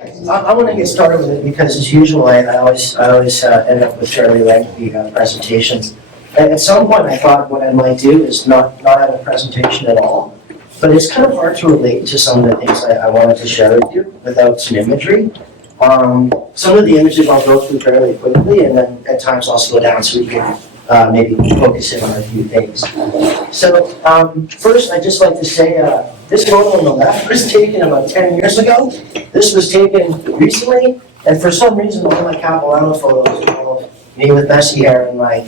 I want to get started with it because, as usual, I always end up with fairly lengthy presentations. And at some point, I thought what I might do is not have a presentation at all. But it's kind of hard to relate to some of the things I wanted to share with you without some imagery. Some of the images I'll go through fairly quickly, and then at times I'll slow down so we can maybe focus in on a few things. So first, I'd just like to say this photo on the left was taken about 10 years ago. This was taken recently, and for some reason, all my Capilano photos are all of me with messy hair and my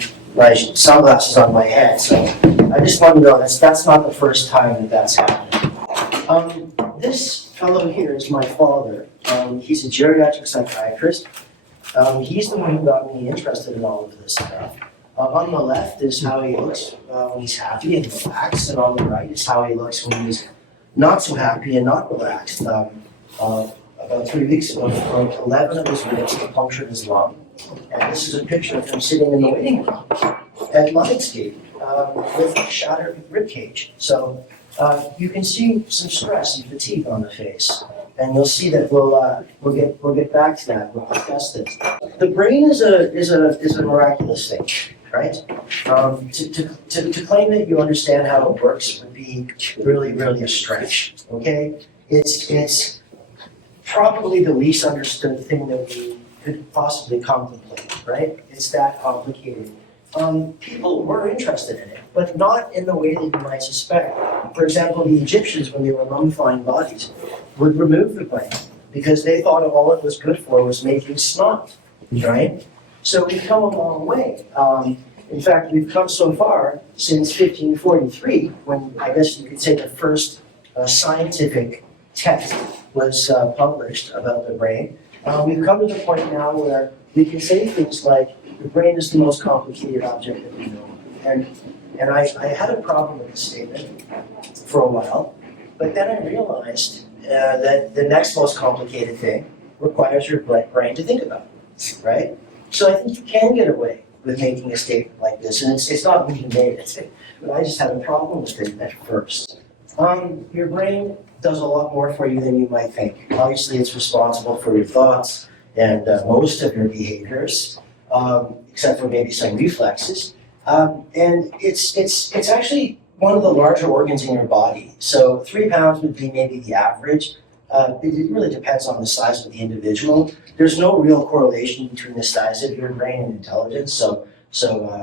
sunglasses on my head. So I just want to know that's not the first time that's happened. This fellow here is my father. He's a geriatric psychiatrist. He's the one who got me interested in all of this stuff. On the left is how he looks when he's happy and relaxed, and on the right is how he looks when he's not so happy and not relaxed. About 3 weeks ago, 11 of his ribs punctured his lung. And this is a picture of him sitting in the waiting room at Lionsgate with a shattered rib cage. So you can see some stress and fatigue on the face. And you'll see that we'll get back to that. We'll discuss this. The brain is a miraculous thing, right? To claim that you understand how it works would be really a stretch. Okay, it's probably the least understood thing that we could possibly contemplate, right? It's that complicated. People were interested in it, but not in the way that you might suspect. For example, the Egyptians, when they were mummifying bodies, would remove the brain because they thought all it was good for was making snot, right? So we've come a long way. In fact, we've come so far since 1543, when I guess you could say the first scientific text was published about the brain. We've come to the point now where we can say things like, the brain is the most complicated object that we know. And I had a problem with this statement for a while, but then I realized that the next most complicated thing requires your brain to think about, right? So I think you can get away with making a statement like this, and it's not me who made it, but I just had a problem with it at first. Your brain does a lot more for you than you might think. Obviously, it's responsible for your thoughts and most of your behaviors, except for maybe some reflexes. And it's actually one of the larger organs in your body. So 3 pounds would be maybe the average. It really depends on the size of the individual. There's no real correlation between the size of your brain and intelligence. So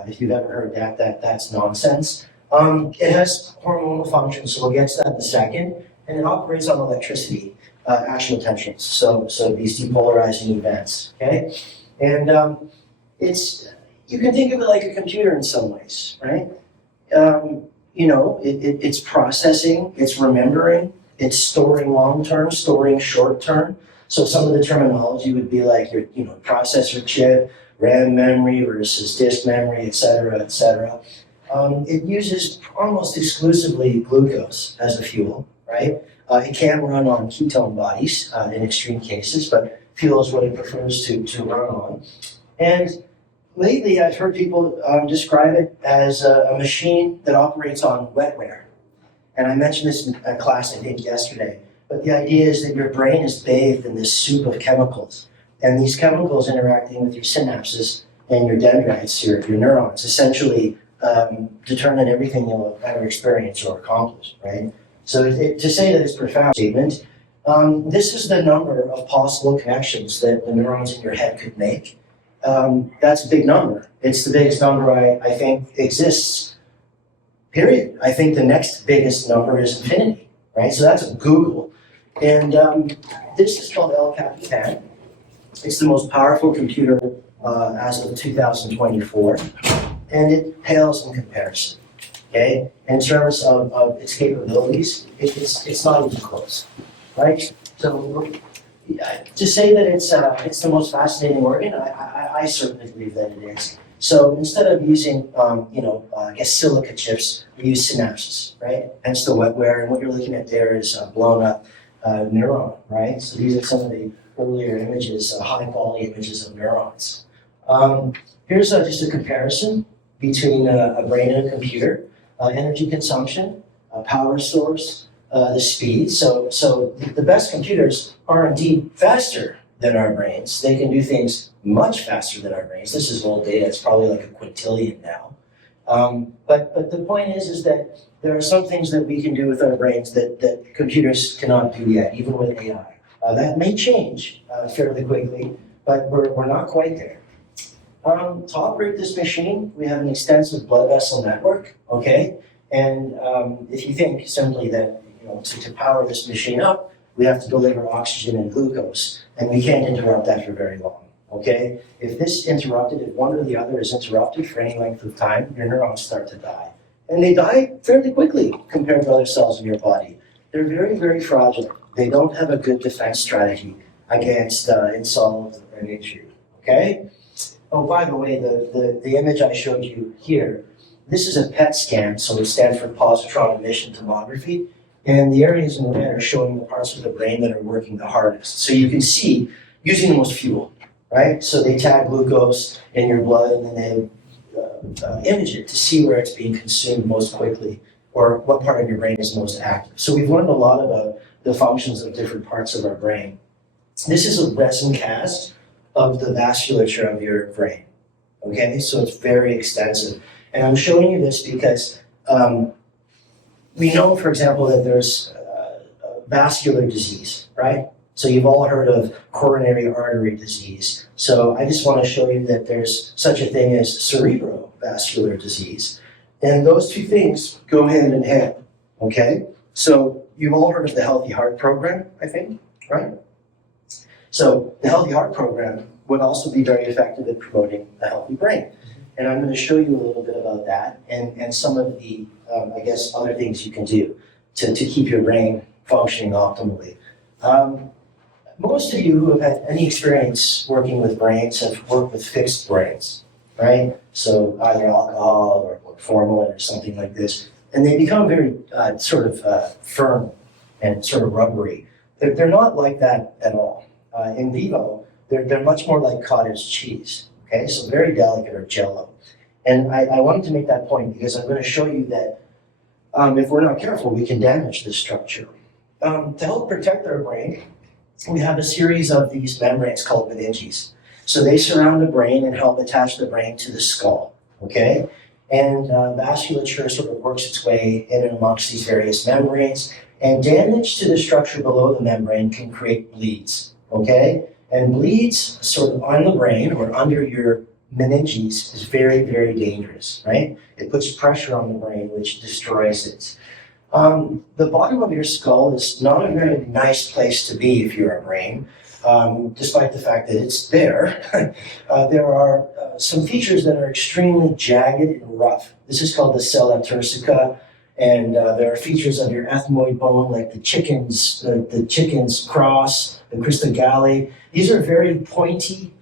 if you've ever heard that's nonsense. It has hormonal functions, so we'll get to that in a second. And it operates on electricity, action potentials. So these depolarizing events, okay? And you can think of it like a computer in some ways, right? It's processing, it's remembering, it's storing long-term, storing short-term. So some of the terminology would be like your, processor chip, RAM memory versus disk memory, et cetera, et cetera. It uses almost exclusively glucose as a fuel, right? It can run on ketone bodies in extreme cases, but fuel is what it prefers to run on. And lately, I've heard people describe it as a machine that operates on wetware. And I mentioned this in a class, I think, yesterday. But the idea is that your brain is bathed in this soup of chemicals. And these chemicals interacting with your synapses and your dendrites, your neurons, essentially determine everything you'll ever experience or accomplish, right? So to say that it's a profound statement, this is the number of possible connections that the neurons in your head could make. That's a big number. It's the biggest number I think exists, period. I think the next biggest number is infinity, right? So that's Google. And this is called El Capitan. It's the most powerful computer as of 2024. And it pales in comparison, okay? In terms of its capabilities, it's not even close, right? So to say that it's the most fascinating organ, I certainly believe that it is. So instead of using, I guess silica chips, we use synapses, right? Hence the wetware, and what you're looking at there is blown up neuron, right? So these are some of the earlier images, high quality images of neurons. Here's just a comparison between a brain and a computer. Energy consumption, power source, the speed. So the best computers are indeed faster than our brains. They can do things much faster than our brains. This is old data. It's probably like a quintillion now. But the point is that there are some things that we can do with our brains that computers cannot do yet, even with AI. That may change fairly quickly, but we're not quite there. To operate this machine, we have an extensive blood vessel network, okay? And if you think simply that, to power this machine up, we have to deliver oxygen and glucose, and we can't interrupt that for very long, okay? If one or the other is interrupted for any length of time, your neurons start to die. And they die fairly quickly compared to other cells in your body. They're very, very fragile. They don't have a good defense strategy against insult or an injury, okay? Oh, by the way, the image I showed you here, this is a PET scan, so it stands for positron emission tomography, and the areas in red are showing the parts of the brain that are working the hardest. So you can see, using the most fuel, right? So they tag glucose in your blood, and then they image it to see where it's being consumed most quickly, or what part of your brain is most active. So we've learned a lot about the functions of different parts of our brain. This is a resin cast of the vasculature of your brain, okay? So it's very extensive. And I'm showing you this because we know, for example, that there's vascular disease, right? So you've all heard of coronary artery disease. So I just want to show you that there's such a thing as cerebrovascular disease. And those two things go hand in hand, okay? So you've all heard of the Healthy Heart Program, I think, right? So the Healthy Heart Program would also be very effective at promoting a healthy brain. And I'm going to show you a little bit about that and some of the, I guess, other things you can do to keep your brain functioning optimally. Most of you who have had any experience working with brains have worked with fixed brains, right? So either alcohol or formalin or something like this. And they become very firm and sort of rubbery. They're not like that at all. In vivo, they're much more like cottage cheese, okay? So very delicate, or jello. And I wanted to make that point because I'm going to show you that if we're not careful, we can damage this structure. To help protect our brain, we have a series of these membranes called meninges. So they surround the brain and help attach the brain to the skull, okay? And vasculature sort of works its way in and amongst these various membranes, and damage to the structure below the membrane can create bleeds, okay? And bleeds sort of on the brain or under your meninges is very, very dangerous, right? It puts pressure on the brain, which destroys it. The bottom of your skull is not a very nice place to be if you're a brain, despite the fact that it's there. There are some features that are extremely jagged and rough. This is called the sella turcica, and there are features of your ethmoid bone, like the chicken's cross, the crista galli. These are very pointy,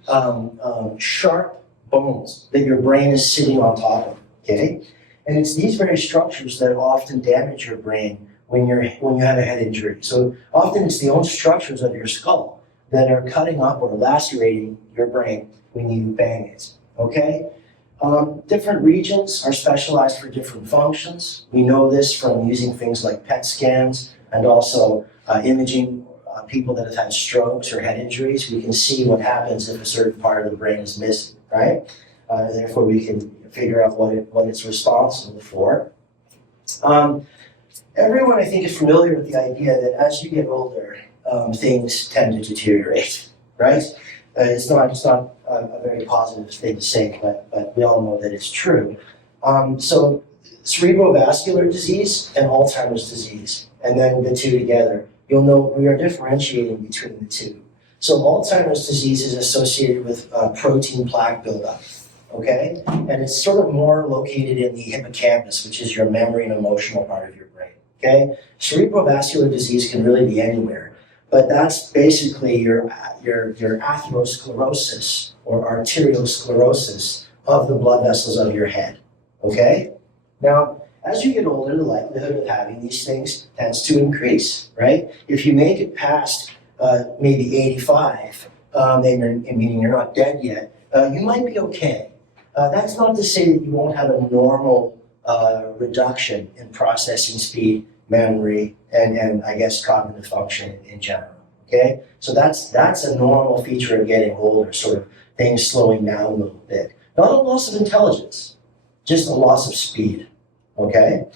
sharp bones that your brain is sitting on top of, okay? And it's these very structures that often damage your brain when you have a head injury. So often it's the own structures of your skull that are cutting up or lacerating your brain when you bang it, okay? Different regions are specialized for different functions. We know this from using things like PET scans and also imaging people that have had strokes or head injuries. We can see what happens if a certain part of the brain is missing, right? Therefore, we can figure out what it's responsible for. Everyone, I think, is familiar with the idea that as you get older, things tend to deteriorate, right? It's not a very positive thing to say, but we all know that it's true. So cerebrovascular disease and Alzheimer's disease, and then the two together, you'll know we are differentiating between the two. So Alzheimer's disease is associated with protein plaque buildup, okay? And it's sort of more located in the hippocampus, which is your memory and emotional part of your brain, okay? Cerebrovascular disease can really be anywhere, but that's basically your atherosclerosis or arteriosclerosis of the blood vessels of your head, okay? Now, as you get older, the likelihood of having these things tends to increase, right? If you make it past maybe 85, meaning you're not dead yet, you might be okay. That's not to say that you won't have a normal reduction in processing speed memory, and I guess cognitive function in general, okay? So that's a normal feature of getting older, sort of things slowing down a little bit. Not a loss of intelligence, just a loss of speed, okay?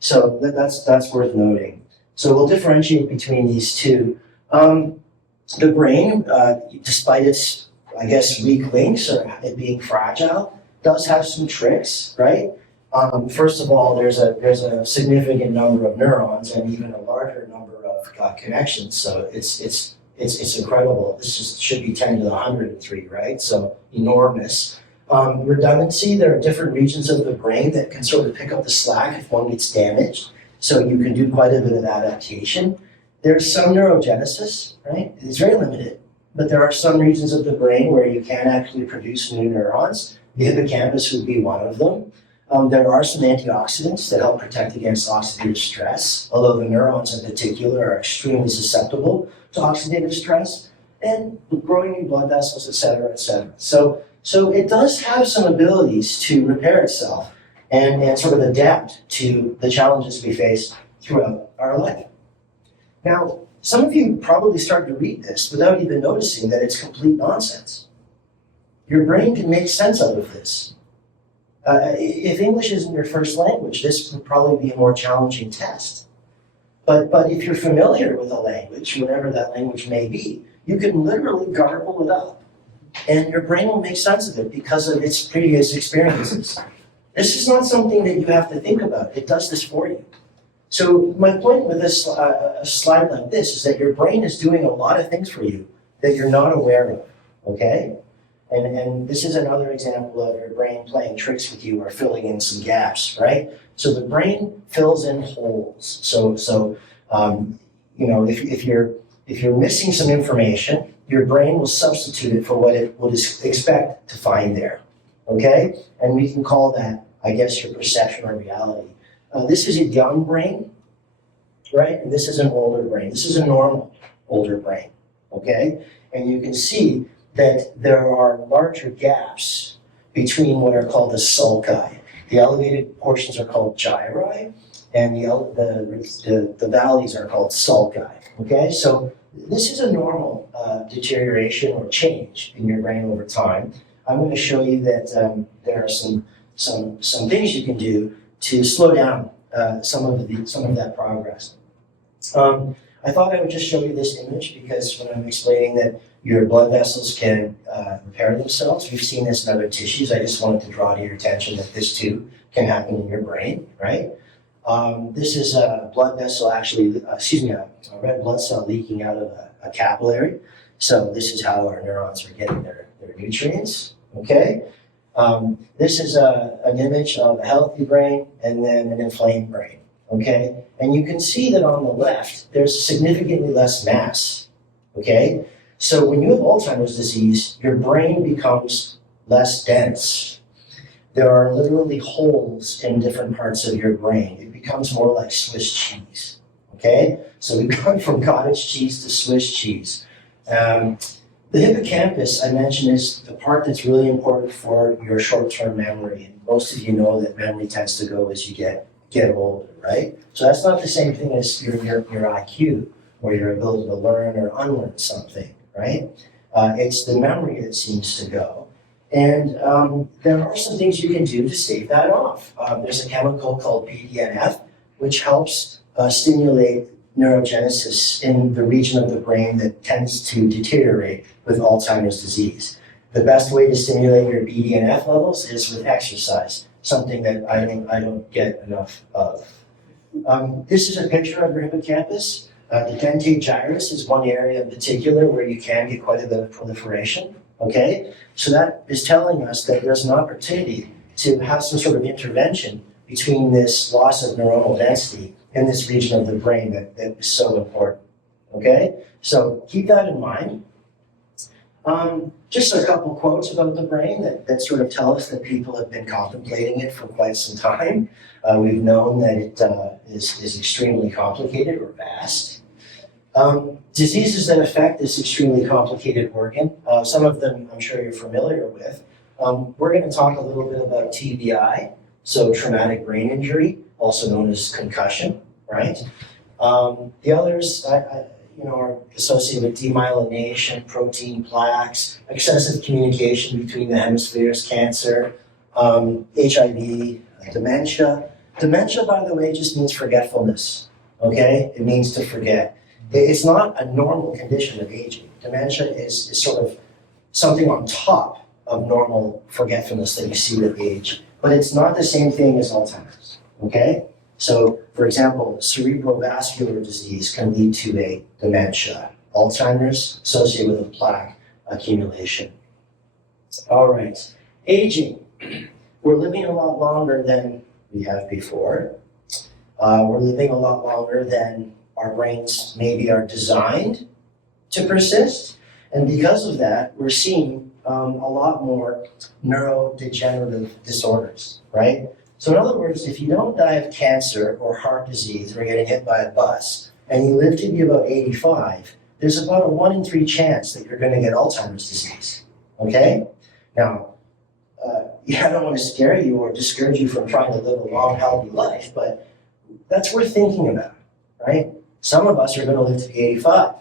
So that's worth noting. So we'll differentiate between these two. The brain, despite its, I guess, weak links or it being fragile, does have some tricks, right? First of all, there's a significant number of neurons and even a larger number of connections. So it's incredible. This should be 10 to the 103, right? So enormous. Redundancy, there are different regions of the brain that can sort of pick up the slack if one gets damaged. So you can do quite a bit of adaptation. There's some neurogenesis, right? It's very limited, but there are some regions of the brain where you can actually produce new neurons. The hippocampus would be one of them. There are some antioxidants that help protect against oxidative stress, although the neurons in particular are extremely susceptible to oxidative stress, and growing new blood vessels, et cetera, et cetera. So it does have some abilities to repair itself and sort of adapt to the challenges we face throughout our life. Now, some of you probably start to read this without even noticing that it's complete nonsense. Your brain can make sense out of this. If English isn't your first language, this would probably be a more challenging test. But if you're familiar with a language, whatever that language may be, you can literally garble it up. And your brain will make sense of it because of its previous experiences. This is not something that you have to think about. It does this for you. So my point with this a slide like this is that your brain is doing a lot of things for you that you're not aware of, okay? And this is another example of your brain playing tricks with you or filling in some gaps, right? So the brain fills in holes. So you know, if you're missing some information, your brain will substitute it for what it would expect to find there, okay? And we can call that, I guess, your perception or reality. This is a young brain, right? And this is an older brain. This is a normal older brain, okay? And you can see that there are larger gaps between what are called the sulci. The elevated portions are called gyri, and the valleys are called sulci, okay? So this is a normal deterioration or change in your brain over time. I'm going to show you that there are some things you can do to slow down some of that progress. I thought I would just show you this image because when I'm explaining that your blood vessels can repair themselves, we've seen this in other tissues. I just wanted to draw to your attention that this too can happen in your brain, right? This is a blood vessel actually, a red blood cell leaking out of a capillary. So this is how our neurons are getting their nutrients, okay? This is an image of a healthy brain and then an inflamed brain, okay? And you can see that on the left, there's significantly less mass, okay? So when you have Alzheimer's disease, your brain becomes less dense. There are literally holes in different parts of your brain. It becomes more like Swiss cheese, okay? So we've gone from cottage cheese to Swiss cheese. The hippocampus, I mentioned, is the part that's really important for your short-term memory. And most of you know that memory tends to go as you get older, right? So that's not the same thing as your IQ or your ability to learn or unlearn something, right? It's the memory that seems to go. And there are some things you can do to stave that off. There's a chemical called BDNF, which helps stimulate neurogenesis in the region of the brain that tends to deteriorate with Alzheimer's disease. The best way to stimulate your BDNF levels is with exercise, something that I don't get enough of. This is a picture of your hippocampus. The dentate gyrus is one area in particular where you can get quite a bit of proliferation, okay? So that is telling us that there's an opportunity to have some sort of intervention between this loss of neuronal density in this region of the brain that is so important, okay? So keep that in mind. Just a couple quotes about the brain that sort of tell us that people have been contemplating it for quite some time. We've known that it is extremely complicated or vast. Diseases that affect this extremely complicated organ, some of them I'm sure you're familiar with. We're going to talk a little bit about TBI, so traumatic brain injury, also known as concussion, right? The others, are associated with demyelination, protein plaques, excessive communication between the hemispheres, cancer, HIV, dementia. Dementia, by the way, just means forgetfulness, okay? It means to forget. It's not a normal condition of aging. Dementia is sort of something on top of normal forgetfulness that you see with age, but it's not the same thing as Alzheimer's, okay? So, for example, cerebrovascular disease can lead to a dementia. Alzheimer's associated with a plaque accumulation. All right, aging. We're living a lot longer than we have before. We're living a lot longer than our brains maybe are designed to persist. And because of that, we're seeing a lot more neurodegenerative disorders, right? So in other words, if you don't die of cancer or heart disease or getting hit by a bus, and you live to be about 85, there's about a 1 in 3 chance that you're going to get Alzheimer's disease, okay? Now, I don't want to scare you or discourage you from trying to live a long, healthy life, but that's worth thinking about, right? Some of us are going to live to be 85.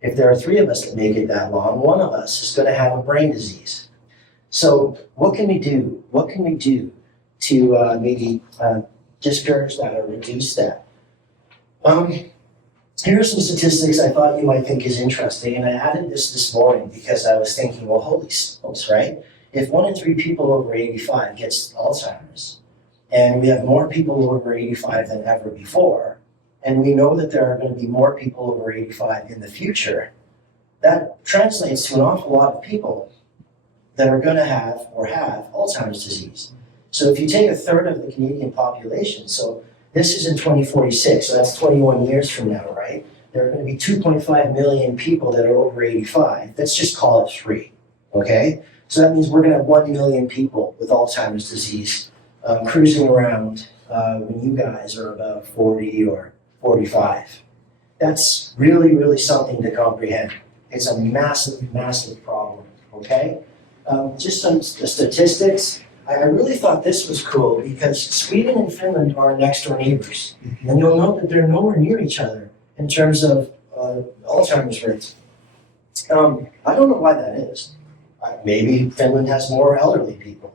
If there are 3 of us that make it that long, 1 of us is going to have a brain disease. So what can we do? What can we do to maybe discourage that or reduce that? Here are some statistics I thought you might think is interesting, and I added this morning because I was thinking, well, holy smokes, right? If 1 in 3 people over 85 gets Alzheimer's, and we have more people over 85 than ever before, and we know that there are going to be more people over 85 in the future, that translates to an awful lot of people that are going to have or have Alzheimer's disease. So if you take a third of the Canadian population, so this is in 2046, so that's 21 years from now, right? There are going to be 2.5 million people that are over 85. Let's just call it 3, okay? So that means we're going to have 1 million people with Alzheimer's disease cruising around when you guys are about 40 or 45. That's really, really something to comprehend. It's a massive, massive problem, okay? Just some statistics. I really thought this was cool because Sweden and Finland are next door neighbors. And you'll note that they're nowhere near each other in terms of Alzheimer's rates. I don't know why that is. Maybe Finland has more elderly people.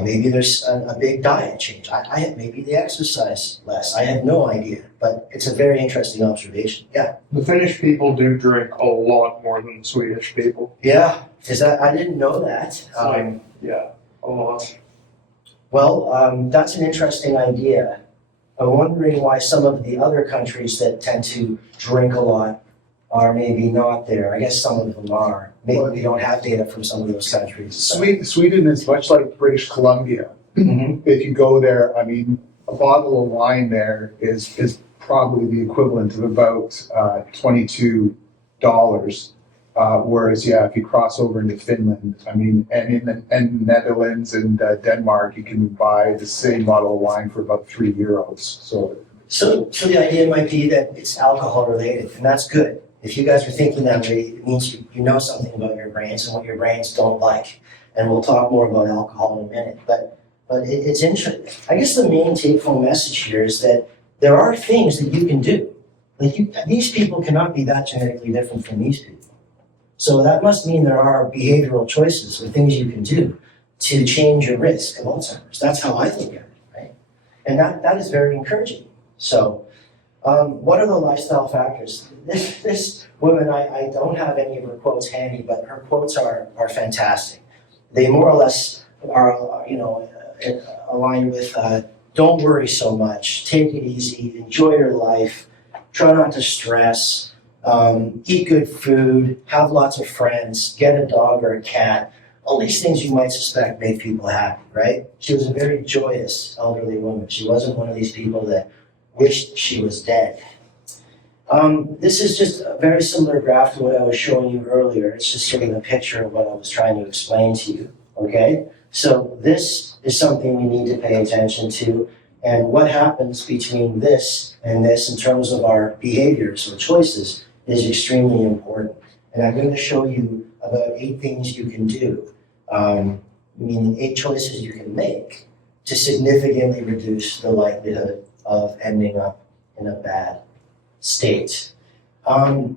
Maybe there's a big diet change. Maybe they exercise less. I have no idea, but it's a very interesting observation. Yeah. The Finnish people do drink a lot more than the Swedish people. Yeah, I didn't know that. Yeah, a lot. Well, that's an interesting idea. I'm wondering why some of the other countries that tend to drink a lot are maybe not there. I guess some of them are. Maybe we don't have data from some of those countries. Sweden is much like British Columbia. Mm-hmm. If you go there, I mean, a bottle of wine there is probably the equivalent of about $22. Whereas, if you cross over into Finland, I mean, and in the Netherlands and Denmark, you can buy the same bottle of wine for about €3. So the idea might be that it's alcohol related, and that's good. If you guys are thinking that way, it means you know something about your brains and what your brains don't like. And we'll talk more about alcohol in a minute. But it's interesting. I guess the main take-home message here is that there are things that you can do. Like these people cannot be that genetically different from these people. So that must mean there are behavioral choices or things you can do to change your risk of Alzheimer's. That's how I look at it, right? And that is very encouraging. So what are the lifestyle factors? This woman, I don't have any of her quotes handy, but her quotes are fantastic. They more or less are, aligned with don't worry so much, take it easy, enjoy your life, try not to stress, eat good food, have lots of friends, get a dog or a cat. All these things you might suspect make people happy, right? She was a very joyous elderly woman. She wasn't one of these people that wished she was dead. This is just a very similar graph to what I was showing you earlier. It's just giving a picture of what I was trying to explain to you, okay? So this is something we need to pay attention to, and what happens between this and this in terms of our behaviors or choices is extremely important. And I'm going to show you about 8 things you can do, meaning 8 choices you can make to significantly reduce the likelihood of ending up in a bad state. The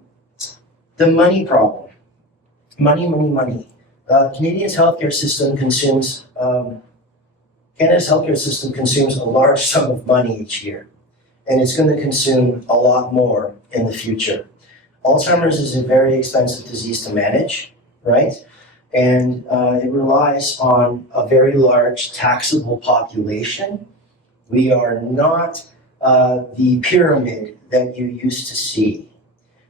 money problem. Money, money, money. Canada's healthcare system consumes a large sum of money each year, and it's going to consume a lot more in the future. Alzheimer's is a very expensive disease to manage, right? And it relies on a very large taxable population. We are not the pyramid that you used to see.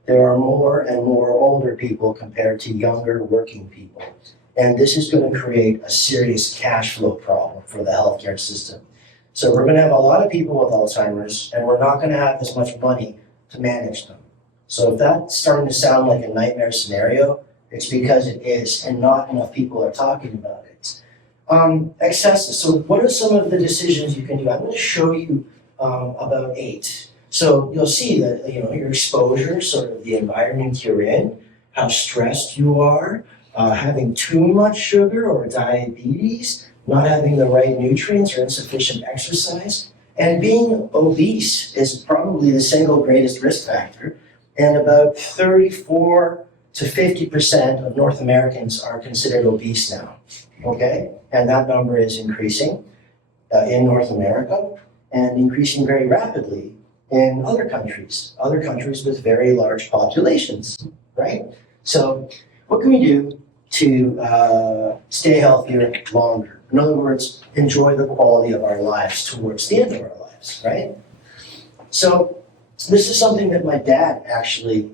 There are more and more older people compared to younger working people. And this is going to create a serious cash flow problem for the healthcare system. So we're going to have a lot of people with Alzheimer's, and we're not going to have as much money to manage them. So if that's starting to sound like a nightmare scenario, it's because it is, and not enough people are talking about it. Excesses. So what are some of the decisions you can do? I'm going to show you about 8. So you'll see that, your exposure, sort of the environment you're in, how stressed you are, having too much sugar or diabetes, not having the right nutrients or insufficient exercise, and being obese is probably the single greatest risk factor. And about 34 to 50% of North Americans are considered obese now, okay? And that number is increasing in North America and increasing very rapidly in other countries with very large populations, right? So what can we do to stay healthier longer? In other words, enjoy the quality of our lives towards the end of our lives, right? So this is something that my dad actually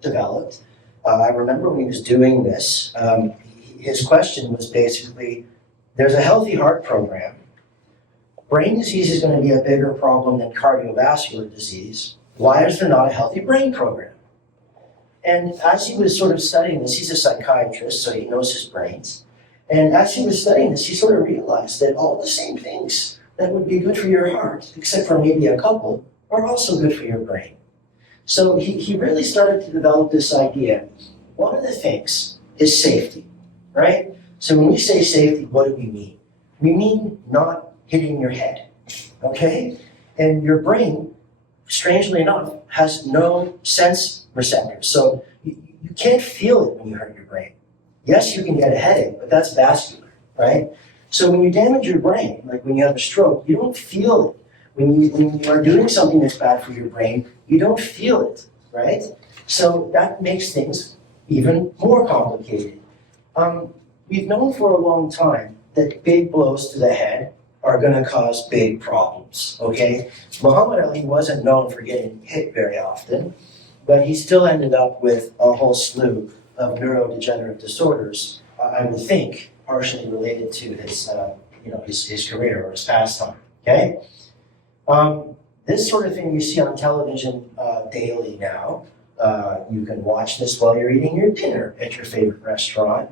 developed. I remember when he was doing this, his question was basically, there's a healthy heart program. Brain disease is going to be a bigger problem than cardiovascular disease. Why is there not a healthy brain program? And as he was sort of studying this, he's a psychiatrist, so he knows his brains. And as he was studying this, he sort of realized that all the same things that would be good for your heart, except for maybe a couple, are also good for your brain. So he really started to develop this idea. One of the things is safety, right? So when we say safety, what do we mean? We mean not hitting your head, okay? And your brain, strangely enough, has no sense receptors. So you can't feel it when you hurt your brain. Yes, you can get a headache, but that's vascular, right? So when you damage your brain, like when you have a stroke, you don't feel it. When you are doing something that's bad for your brain, you don't feel it, right? So that makes things even more complicated. We've known for a long time that big blows to the head are going to cause big problems, okay? Muhammad Ali wasn't known for getting hit very often, but he still ended up with a whole slew of neurodegenerative disorders, I would think, partially related to his career or his pastime, okay? This sort of thing you see on television daily now. You can watch this while you're eating your dinner at your favorite restaurant.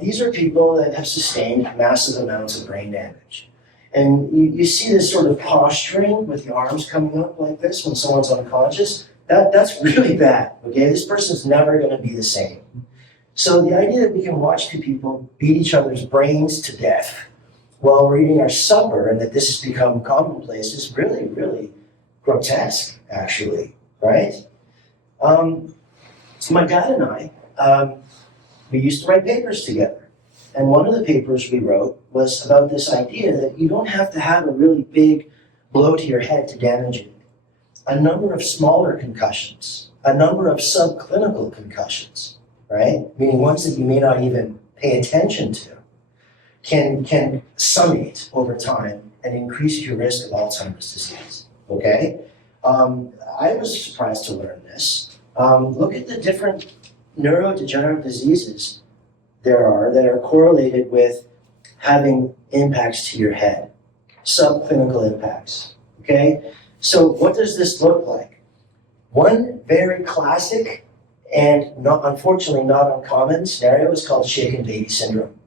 These are people that have sustained massive amounts of brain damage. And you see this sort of posturing with the arms coming up like this when someone's unconscious. That's really bad, okay? This person's never going to be the same. So the idea that we can watch two people beat each other's brains to death while we're eating our supper and that this has become commonplace is really, really grotesque, actually, right? So my dad and I, we used to write papers together. And one of the papers we wrote was about this idea that you don't have to have a really big blow to your head to damage it. A number of smaller concussions, a number of subclinical concussions, right? Meaning ones that you may not even pay attention to, can summate over time and increase your risk of Alzheimer's disease, okay? I was surprised to learn this. Look at the different neurodegenerative diseases there are that are correlated with having impacts to your head, subclinical impacts, okay? So what does this look like? One very classic and unfortunately not uncommon scenario is called shaken baby syndrome.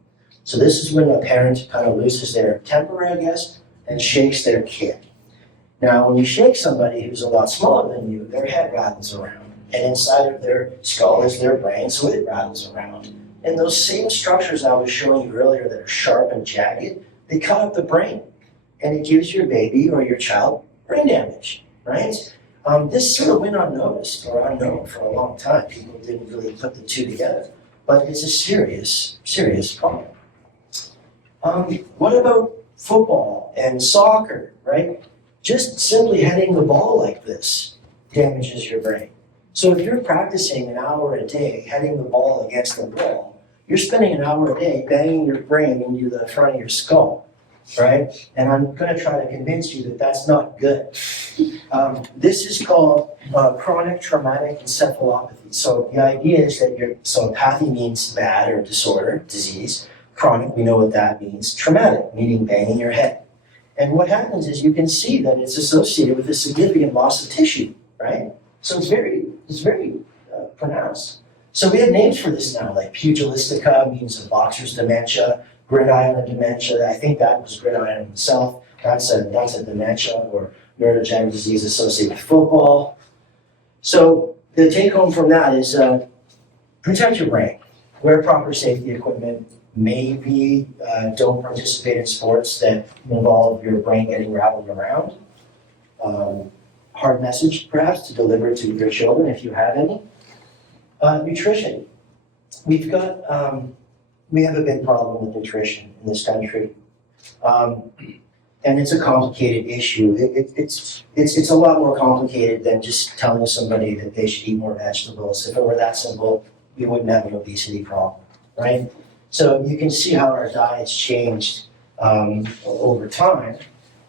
So this is when a parent kind of loses their temper, I guess, and shakes their kid. Now, when you shake somebody who's a lot smaller than you, their head rattles around. And inside of their skull is their brain, so it rattles around. And those same structures I was showing you earlier that are sharp and jagged, they cut up the brain. And it gives your baby or your child brain damage, right? This sort of went unnoticed or unknown for a long time. People didn't really put the two together, but it's a serious, serious problem. What about football and soccer, right? Just simply heading the ball like this damages your brain. So if you're practicing an hour a day heading the ball against the wall, you're spending an hour a day banging your brain into the front of your skull, right? And I'm going to try to convince you that that's not good. This is called chronic traumatic encephalopathy. So the idea is that so apathy means bad or disorder, disease. Chronic, we know what that means. Traumatic, meaning banging your head. And what happens is you can see that it's associated with a significant loss of tissue, right? So it's very pronounced. So we have names for this now, like pugilistica means a boxer's dementia, gridiron dementia. I think that was gridiron himself. That's a dementia or neurodegenerative disease associated with football. So the take home from that is protect your brain. Wear proper safety equipment. Maybe don't participate in sports that involve your brain getting rattled around. Hard message, perhaps, to deliver to your children if you have any. Nutrition. We have a big problem with nutrition in this country. And it's a complicated issue. It's a lot more complicated than just telling somebody that they should eat more vegetables. If it were that simple, we wouldn't have an obesity problem, right? So you can see how our diets changed over time,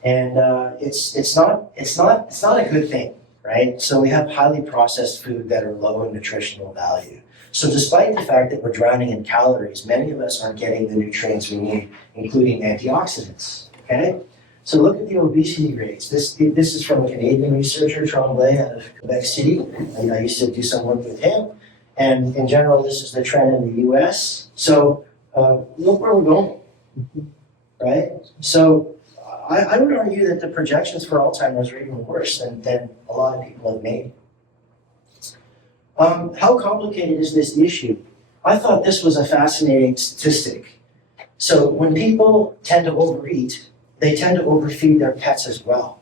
and it's not a good thing, right? So we have highly processed food that are low in nutritional value. So despite the fact that we're drowning in calories, many of us aren't getting the nutrients we need, including antioxidants. Okay, so look at the obesity rates. This is from a Canadian researcher, Tremblay, out of Quebec City. And I used to do some work with him. And in general, this is the trend in the U.S. So look where we're going, right? So I would argue that the projections for Alzheimer's are even worse than a lot of people have made. How complicated is this issue? I thought this was a fascinating statistic. So when people tend to overeat, they tend to overfeed their pets as well.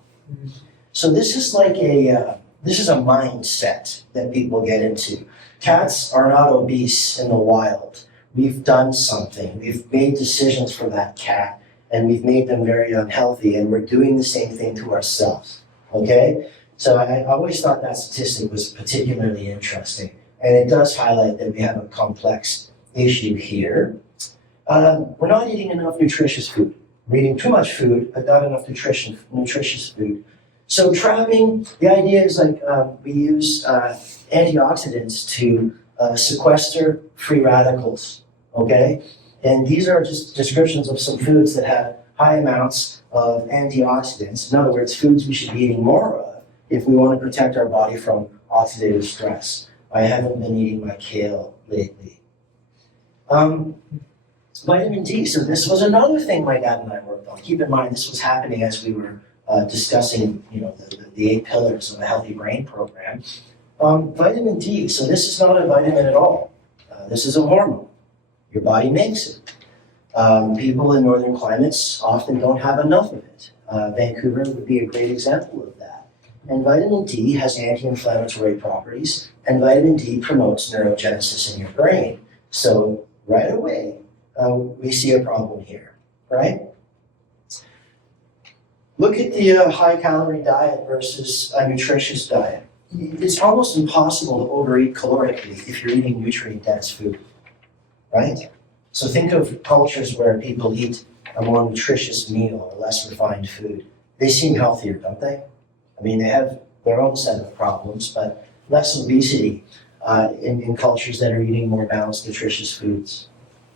So this is like this is a mindset that people get into. Cats are not obese in the wild. We've done something. We've made decisions for that cat, and we've made them very unhealthy, and we're doing the same thing to ourselves, okay? So I always thought that statistic was particularly interesting, and it does highlight that we have a complex issue here. We're not eating enough nutritious food. We're eating too much food, but not enough nutritious food. So trapping, the idea is like we use antioxidants to sequester free radicals, okay? And these are just descriptions of some foods that have high amounts of antioxidants. In other words, foods we should be eating more of if we want to protect our body from oxidative stress. I haven't been eating my kale lately. Vitamin D, so this was another thing my dad and I worked on. Keep in mind, this was happening as we were discussing, the 8 pillars of a healthy brain program. Vitamin D, so this is not a vitamin at all. This is a hormone. Your body makes it. People in northern climates often don't have enough of it. Vancouver would be a great example of that. And vitamin D has anti-inflammatory properties, and vitamin D promotes neurogenesis in your brain. So right away, we see a problem here, right? Look at the high-calorie diet versus a nutritious diet. It's almost impossible to overeat calorically if you're eating nutrient-dense food, right? So think of cultures where people eat a more nutritious meal or less refined food. They seem healthier, don't they? I mean, they have their own set of problems, but less obesity in cultures that are eating more balanced, nutritious foods.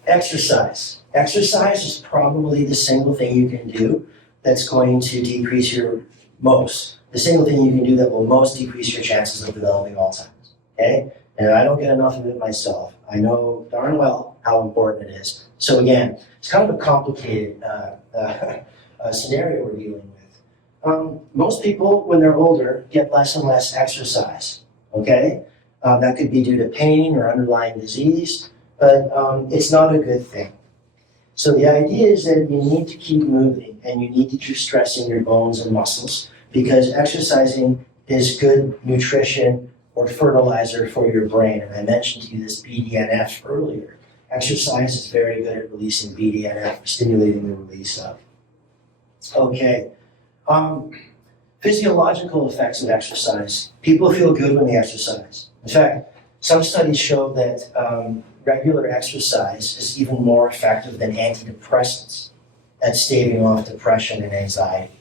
Exercise. Exercise is probably the single thing you can do that's going to decrease the single thing you can do that will most decrease your chances of developing Alzheimer's, okay? And I don't get enough of it myself. I know darn well how important it is. So again, it's kind of a complicated scenario we're dealing with. Most people, when they're older, get less and less exercise, okay? That could be due to pain or underlying disease, but it's not a good thing. So the idea is that you need to keep moving and you need to keep stressing your bones and muscles because exercising is good nutrition or fertilizer for your brain. And I mentioned to you this BDNF earlier. Exercise is very good at releasing BDNF, stimulating the release of. Okay. Physiological effects of exercise. People feel good when they exercise. In fact, some studies show that regular exercise is even more effective than antidepressants at staving off depression and anxiety,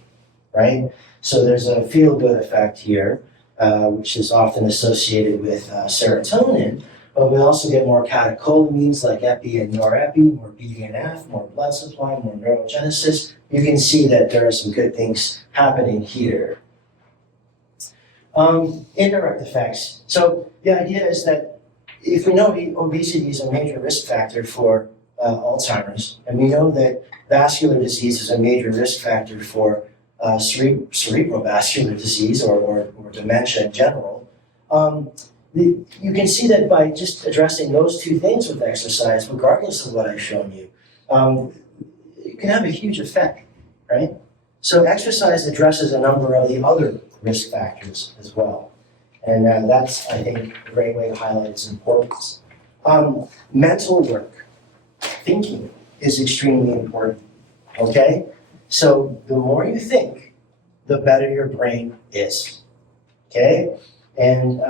right? So there's a feel-good effect here, which is often associated with serotonin, but we also get more catecholamines like epi and norepi, more BDNF, more blood supply, more neurogenesis. You can see that there are some good things happening here. Indirect effects. So the idea is that if we know obesity is a major risk factor for Alzheimer's, and we know that vascular disease is a major risk factor for cerebrovascular disease or dementia in general, you can see that by just addressing those two things with exercise, regardless of what I've shown you, it can have a huge effect, right? So exercise addresses a number of the other risk factors as well. And that's, I think, a great way to highlight its importance. Mental work, thinking, is extremely important, okay? So the more you think, the better your brain is, okay? And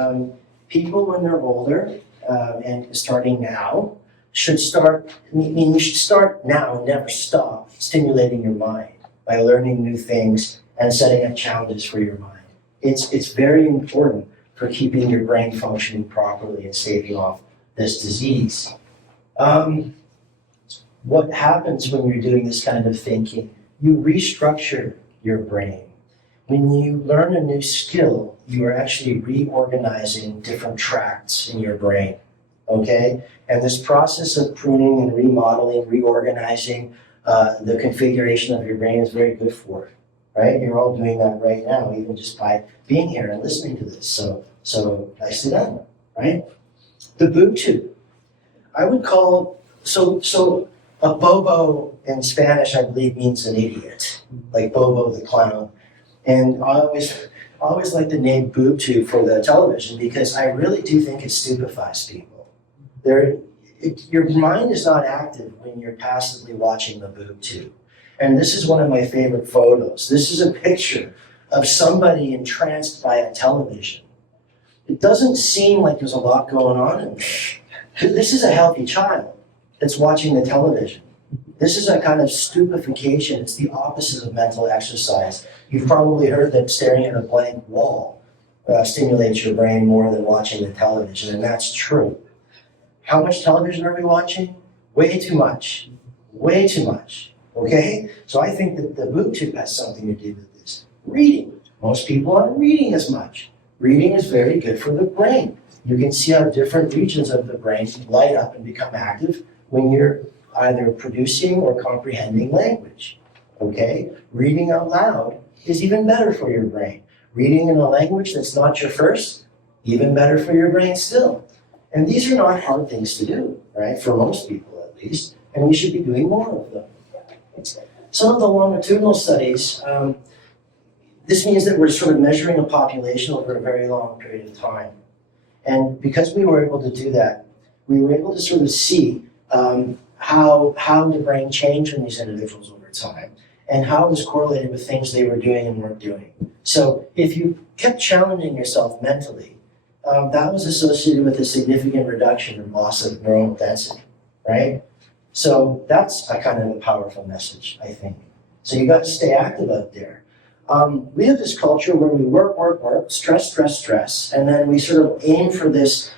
people when they're older and starting now should start, you should start now and never stop stimulating your mind by learning new things and setting up challenges for your mind. It's very important for keeping your brain functioning properly and staving off this disease. What happens when you're doing this kind of thinking? You restructure your brain. When you learn a new skill, you are actually reorganizing different tracts in your brain, okay? And this process of pruning and remodeling, reorganizing the configuration of your brain is very good for it, right? You're all doing that right now, even just by being here and listening to this. So nicely done, right? The boob tube. I would call, so a bobo in Spanish, I believe, means an idiot, like Bobo the clown. And I always like the name boob tube for the television because I really do think it stupefies people. Your mind is not active when you're passively watching the boob tube. And this is one of my favorite photos. This is a picture of somebody entranced by a television. It doesn't seem like there's a lot going on in there. This is a healthy child that's watching the television. This is a kind of stupefaction. It's the opposite of mental exercise. You've probably heard that staring at a blank wall stimulates your brain more than watching the television, and that's true. How much television are we watching? Way too much. Way too much. Okay? So I think that the boob tube has something to do with this. Reading. Most people aren't reading as much. Reading is very good for the brain. You can see how different regions of the brain light up and become active when you're either producing or comprehending language. Okay? Reading out loud is even better for your brain. Reading in a language that's not your first, even better for your brain still. And these are not hard things to do, right? For most people at least, and we should be doing more of them. Some of the longitudinal studies, this means that we're sort of measuring a population over a very long period of time. And because we were able to do that, we were able to sort of see how the brain changed in these individuals over time and how it was correlated with things they were doing and weren't doing. So if you kept challenging yourself mentally, that was associated with a significant reduction in loss of neuronal density, right? So that's a kind of a powerful message, I think. So you got to stay active out there. We have this culture where we work, stress, and then we sort of aim for this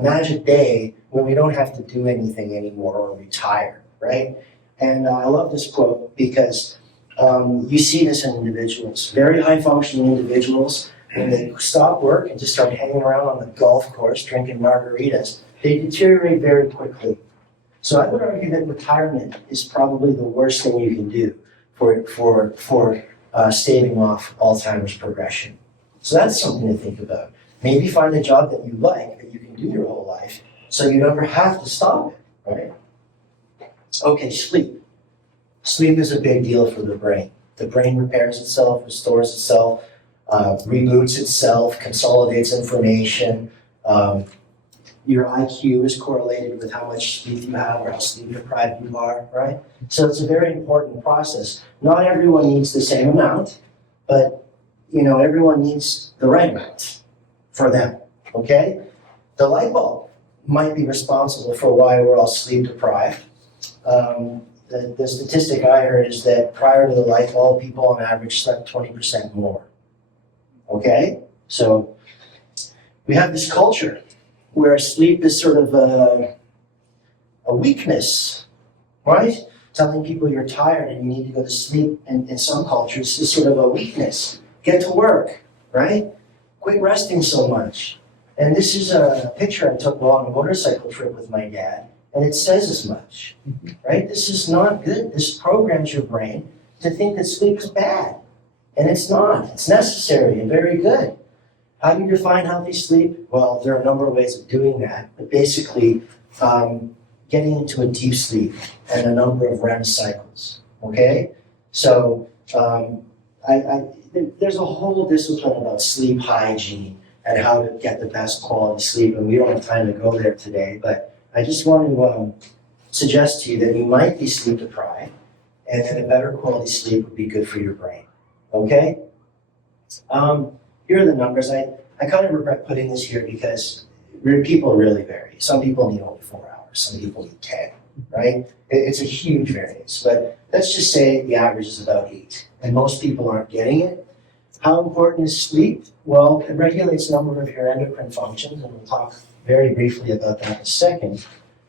magic day when we don't have to do anything anymore or retire, right? And I love this quote because you see this in individuals, very high-functioning individuals. When they stop work and just start hanging around on the golf course drinking margaritas, they deteriorate very quickly. So I would argue that retirement is probably the worst thing you can do for staving off Alzheimer's progression. So that's something to think about. Maybe find a job that you like, that you can do your whole life, so you never have to stop it, right? Okay, sleep. Sleep is a big deal for the brain. The brain repairs itself, restores itself. reboots itself, consolidates information. Your IQ is correlated with how much sleep you have or how sleep deprived you are, right? So it's a very important process. Not everyone needs the same amount, but everyone needs the right amount for them, okay? The light bulb might be responsible for why we're all sleep deprived. The statistic I heard is that prior to the light bulb, people on average slept 20% more, okay? So we have this culture where sleep is sort of a weakness, right? Telling people you're tired and you need to go to sleep in some cultures is sort of a weakness. Get to work, right? Quit resting so much. And this is a picture I took while on a motorcycle trip with my dad, and it says as much, right? This is not good. This programs your brain to think that sleep is bad, and it's not. It's necessary and very good. How do you define healthy sleep? Well, there are a number of ways of doing that, but basically getting into a deep sleep and a number of REM cycles, okay? So there's a whole discipline about sleep hygiene and how to get the best quality sleep, and we don't have time to go there today, but I just want to suggest to you that you might be sleep deprived, and that a better quality sleep would be good for your brain, okay? Here are the numbers. I kind of regret putting this here because people really vary. Some people need only 4 hours, some people need 10, right? It's a huge variance, but let's just say the average is about 8, and most people aren't getting it. How important is sleep? Well, it regulates a number of your endocrine functions, and we'll talk very briefly about that in a second.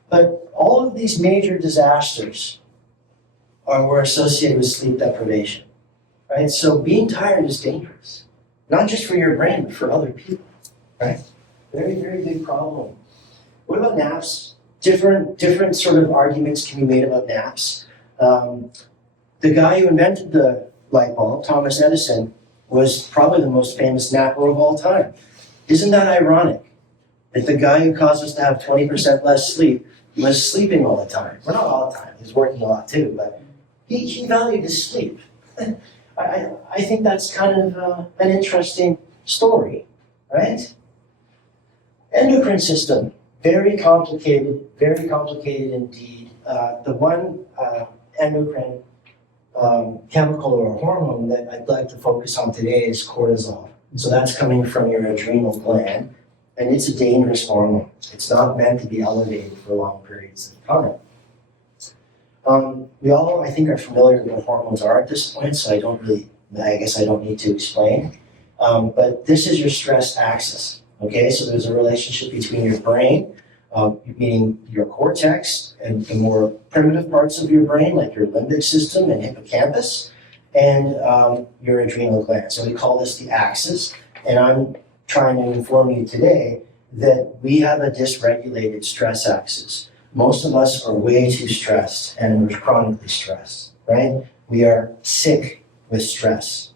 But all of these major disasters were associated with sleep deprivation, right? So being tired is dangerous. Not just for your brain, but for other people, right? Very, very big problem. What about naps? Different sort of arguments can be made about naps. The guy who invented the light bulb, Thomas Edison, was probably the most famous napper of all time. Isn't that ironic? That the guy who caused us to have 20% less sleep was sleeping all the time. Well, not all the time, he was working a lot too, but he valued his sleep. I think that's kind of an interesting story, right? Endocrine system, very complicated indeed. The one endocrine chemical or hormone that I'd like to focus on today is cortisol. So that's coming from your adrenal gland, and it's a dangerous hormone. It's not meant to be elevated for long periods of time. We all, I think, are familiar with what hormones are at this point, so I guess I don't need to explain. But this is your stress axis, okay? So there's a relationship between your brain, meaning your cortex and the more primitive parts of your brain, like your limbic system and hippocampus, and your adrenal gland. So we call this the axis, and I'm trying to inform you today that we have a dysregulated stress axis. Most of us are way too stressed, and we're chronically stressed, right? We are sick with stress.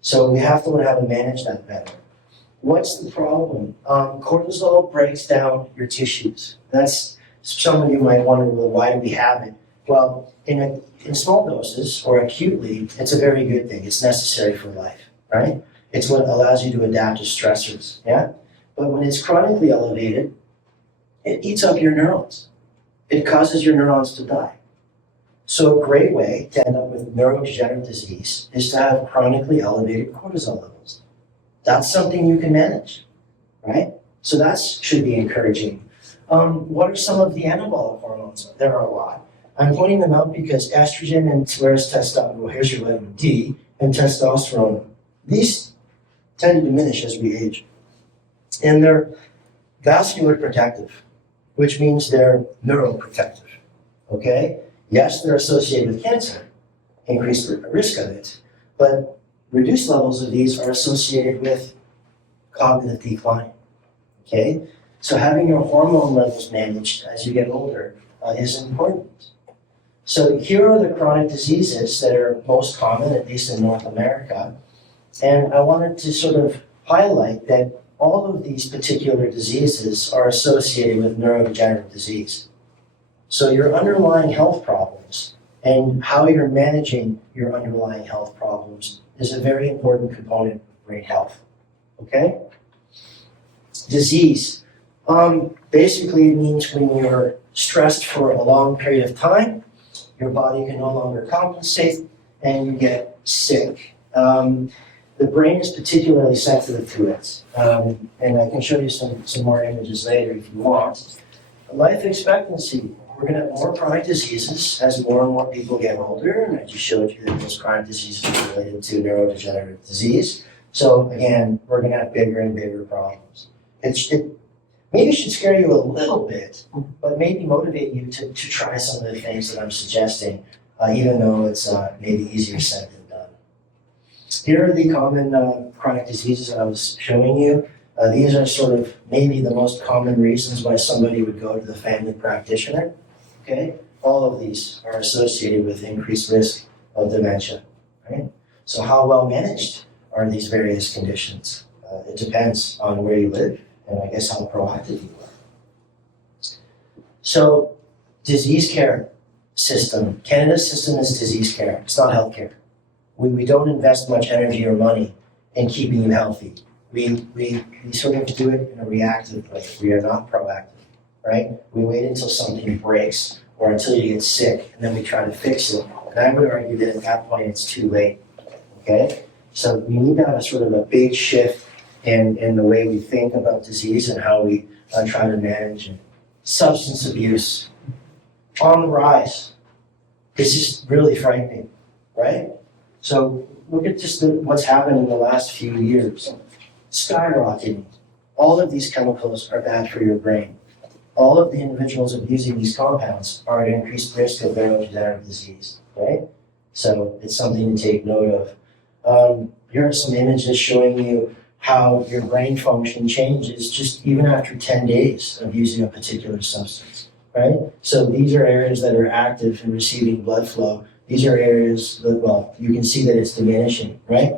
So we have to learn how to manage that better. What's the problem? Cortisol breaks down your tissues. That's, some of you might wonder, well, why do we have it? Well, in small doses or acutely, it's a very good thing. It's necessary for life, right? It's what allows you to adapt to stressors, yeah? But when it's chronically elevated, it eats up your neurons. It causes your neurons to die. So a great way to end up with neurodegenerative disease is to have chronically elevated cortisol levels. That's something you can manage, right? So that should be encouraging. What are some of the anabolic hormones? There are a lot. I'm pointing them out because estrogen and testosterone, well, here's your vitamin D, and testosterone, these tend to diminish as we age. And they're vascular protective, which means they're neuroprotective, okay? Yes, they're associated with cancer, increased risk of it, but reduced levels of these are associated with cognitive decline, okay? So having your hormone levels managed as you get older is important. So here are the chronic diseases that are most common, at least in North America, and I wanted to sort of highlight that all of these particular diseases are associated with neurodegenerative disease. So your underlying health problems and how you're managing your underlying health problems is a very important component brain health. Okay? Disease. Basically, it means when you're stressed for a long period of time, your body can no longer compensate and you get sick. The brain is particularly sensitive to it. And I can show you some more images later if you want. Life expectancy. We're going to have more chronic diseases as more and more people get older. And I just showed you that those chronic diseases are related to neurodegenerative disease. So again, we're going to have bigger and bigger problems. It maybe should scare you a little bit, but maybe motivate you to try some of the things that I'm suggesting, even though it's maybe easier said than done. Here are the common chronic diseases that I was showing you. These are sort of maybe the most common reasons why somebody would go to the family practitioner. Okay, all of these are associated with increased risk of dementia. Right? So how well managed are these various conditions? It depends on where you live and I guess how proactive you are. So disease care system. Canada's system is disease care. It's not healthcare. We don't invest much energy or money in keeping you healthy. We sort of do it in a reactive way. We are not proactive, right? We wait until something breaks or until you get sick, and then we try to fix it. And I would argue that at that point it's too late, okay? So we need to have a sort of a big shift in the way we think about disease and how we try to manage it. Substance abuse, on the rise. This is really frightening, right? So look at just what's happened in the last few years. Skyrocketing. All of these chemicals are bad for your brain. All of the individuals abusing these compounds are at increased risk of neurodegenerative disease, right? So it's something to take note of. Here are some images showing you how your brain function changes just even after 10 days of using a particular substance, right? So these are areas that are active in receiving blood flow. These are areas that, well, you can see that it's diminishing, right?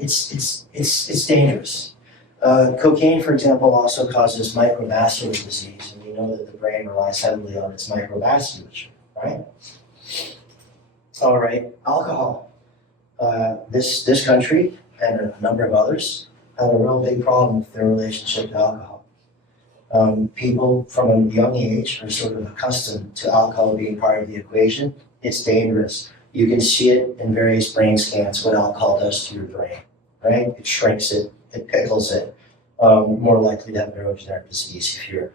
It's dangerous. Cocaine, for example, also causes microvascular disease, and we know that the brain relies heavily on its microvasculature, right? All right, alcohol. This country and a number of others have a real big problem with their relationship to alcohol. People from a young age are sort of accustomed to alcohol being part of the equation. It's dangerous. You can see it in various brain scans, what alcohol does to your brain, right? It shrinks it, it pickles it. More likely to have neurodegenerative disease if you're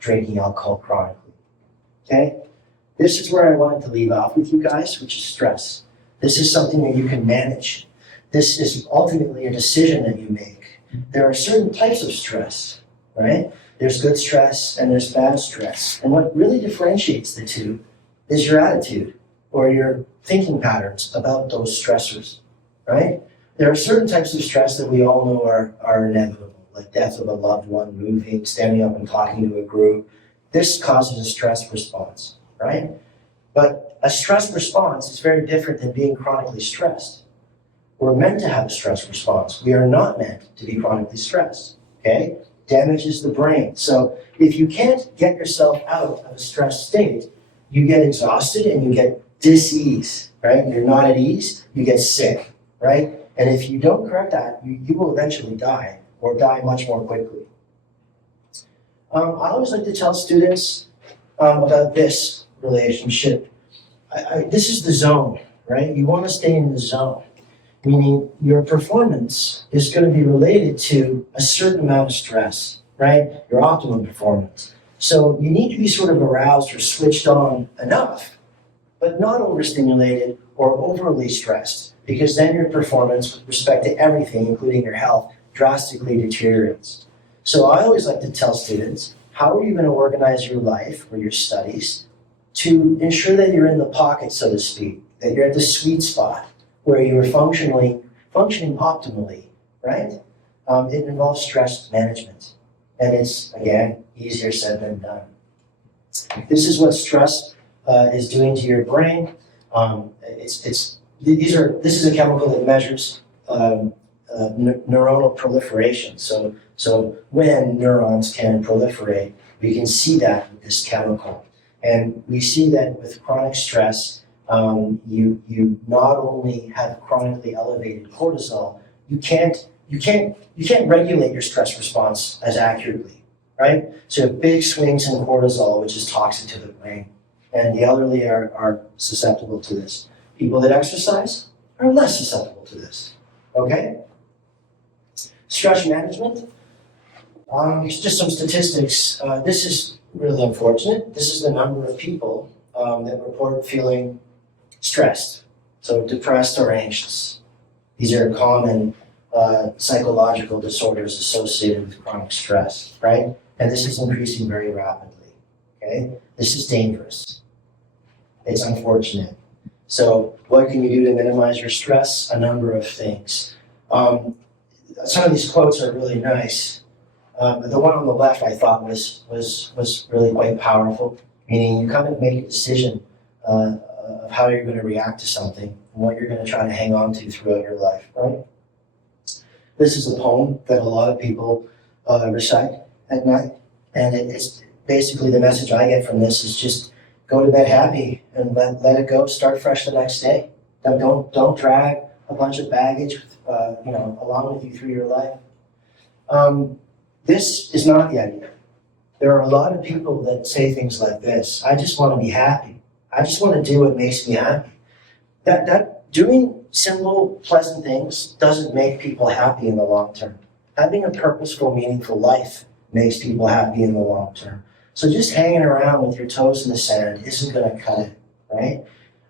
drinking alcohol chronically, okay? This is where I wanted to leave off with you guys, which is stress. This is something that you can manage. This is ultimately a decision that you make. There are certain types of stress, right? There's good stress and there's bad stress. And what really differentiates the two is your attitude or your thinking patterns about those stressors, right? There are certain types of stress that we all know are inevitable, like death of a loved one, moving, standing up and talking to a group. This causes a stress response, right? But a stress response is very different than being chronically stressed. We're meant to have a stress response. We are not meant to be chronically stressed, okay? Damages the brain. So if you can't get yourself out of a stress state, you get exhausted and you get dis-ease, right? You're not at ease, you get sick, right? And if you don't correct that, you will eventually die or die much more quickly. I always like to tell students about this relationship. This is the zone, right? You want to stay in the zone, meaning your performance is going to be related to a certain amount of stress, right? Your optimum performance. So you need to be sort of aroused or switched on enough, but not overstimulated or overly stressed, because then your performance with respect to everything, including your health, drastically deteriorates. So I always like to tell students, how are you going to organize your life or your studies to ensure that you're in the pocket, so to speak, that you're at the sweet spot where you're functioning optimally, right? It involves stress management. And it's, again, easier said than done. This is what stress is doing to your brain. This is a chemical that measures neuronal proliferation. So when neurons can proliferate, we can see that with this chemical. And we see that with chronic stress, you not only have chronically elevated cortisol, you can't regulate your stress response as accurately, right? So you have big swings in cortisol, which is toxic to the brain. And the elderly are susceptible to this. People that exercise are less susceptible to this, okay? Stress management, just some statistics. This is really unfortunate. This is the number of people that report feeling stressed, so depressed or anxious. These are common psychological disorders associated with chronic stress, right? And this is increasing very rapidly, okay? This is dangerous. It's unfortunate. So what can you do to minimize your stress? A number of things. Some of these quotes are really nice. The one on the left I thought was really quite powerful, meaning you kind of make a decision of how you're going to react to something and what you're going to try to hang on to throughout your life, right? This is a poem that a lot of people recite at night, and it's basically the message I get from this is just go to bed happy and let it go, start fresh the next day. Don't drag a bunch of baggage along with you through your life. This is not the idea. There are a lot of people that say things like this. I just want to be happy. I just want to do what makes me happy. That doing simple, pleasant things doesn't make people happy in the long term. Having a purposeful, meaningful life makes people happy in the long term. So just hanging around with your toes in the sand isn't going to cut it, right?